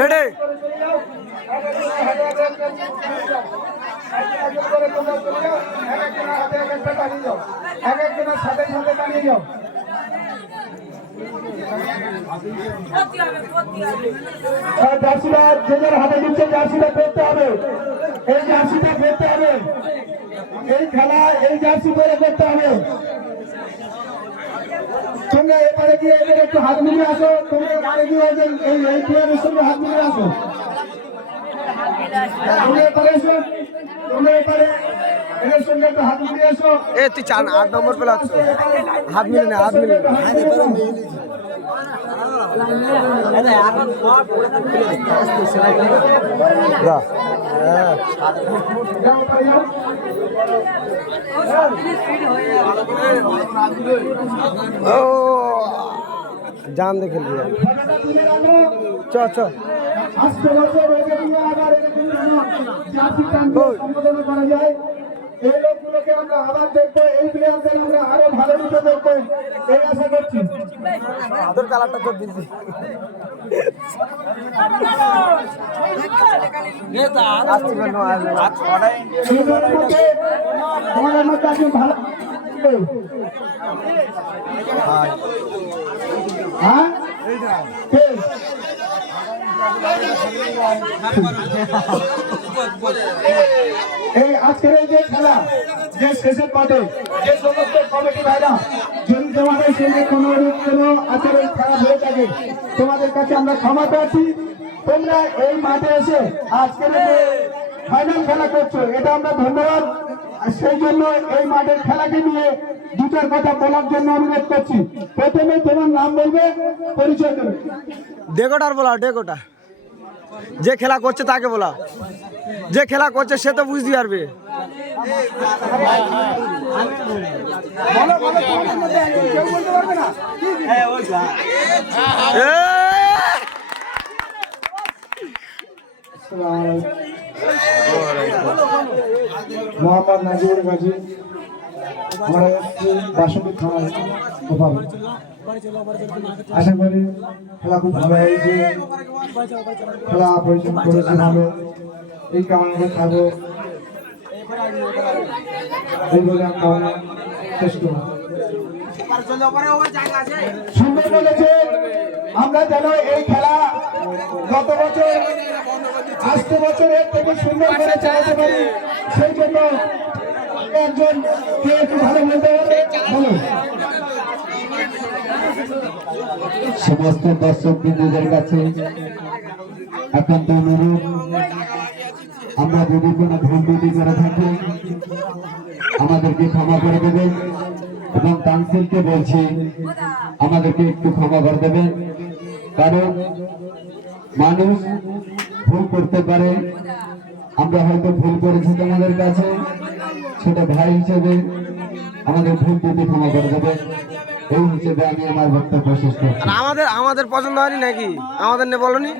Ready একজনের সাথে সাথে টানিয়ে যাও। জার্সিটা যে যার হাতে দিচ্ছে জার্সিটা ফেলতে হবে, এই জার্সিটা ফেলতে হবে, এই খেলা এই জার্সি করে করতে হবে। তোমরা এপারে গিয়ে এদের একটু হাত মিলিয়ে আসো, তোমরা এপারে গিয়ে এই প্লেয়ারের সঙ্গে হাত মিলিয়ে আসো। তোমরা এপারে এসো, তোমরা এপারে এদের সঙ্গে একটু হাত মিলিয়ে আসো। এ তুই 8 নম্বর পেলাচ্ছ, হাত মিলে না, হাত মিলে না। ও জান দেখে চ চ করা যায়। এই লোকগুলোকে আমরা আবার দেখবো, এই প্লেয়ারদের আমরা আরো ভালো রূপে দেখবো, এই আশা করছি। তোর কালারটা তো দিচ্ছি এই আজকের এই যে খেলা, যে শেষের মাঠে যে সমস্ত কমিটি ভাইরা যদি তোমাদের সঙ্গে কোনো আচরণ খারাপ হয়ে থাকে, তোমাদের কাছে আমরা ক্ষমা চাচ্ছি। তোমরা এই মাঠে এসে আজকের ফাইনাল খেলা করছো, এটা আমরা ধন্যবাদ। সেই জন্য এই মাঠের খেলাকে নিয়ে দুটার কথা বলার জন্য অনুরোধ করছি। প্রথমে তোমার নাম বলবে, পরিচয় দেবে। ডেকোটার বলা, ডেকোটা যে খেলা করছে তাকে বলা, যে খেলা করছে সে তো বুঝতে পারবে। মোহাম্মদ নাজির গাজী, আমরা এসেছি বাসন্তী থানায়। আশা করি খেলা খুব ভালো হয়েছে, খেলা পরিচালনা করেছে ভালো, এই কারণে থাকবো এই বলে আমরা শেষ করব। সুন্দর বলেছে, আমরা যেন এই খেলা গত বছর আসতে বছরের থেকে সুন্দর করে চালাতে পারি, সেই জন্য একজন কে একটু ভালো বলতে হবে বলো। সমস্ত দর্শক বিন্দুদের কাছে একান্ত অনুরোধ, আমরা যদি কোনো ভুল ত্রুটি করে থাকি আমাদেরকে ক্ষমা করে দেবেন, এবং কাউন্সিলকে বলছি আমাদেরকে একটু ক্ষমা করে দেবেন, কারণ মানুষ ভুল করতে পারে। আমরা হয়তো ভুল করেছি তোমাদের কাছে, ছোট ভাই হিসেবে আমাদের ভুল ত্রুটি ক্ষমা করে দেবেন, এই হিসেবে আমি আমার বক্তব্য শেষ করছি। আমাদের পছন্দ হয়নি নাকি? আমাদের নে বলনি।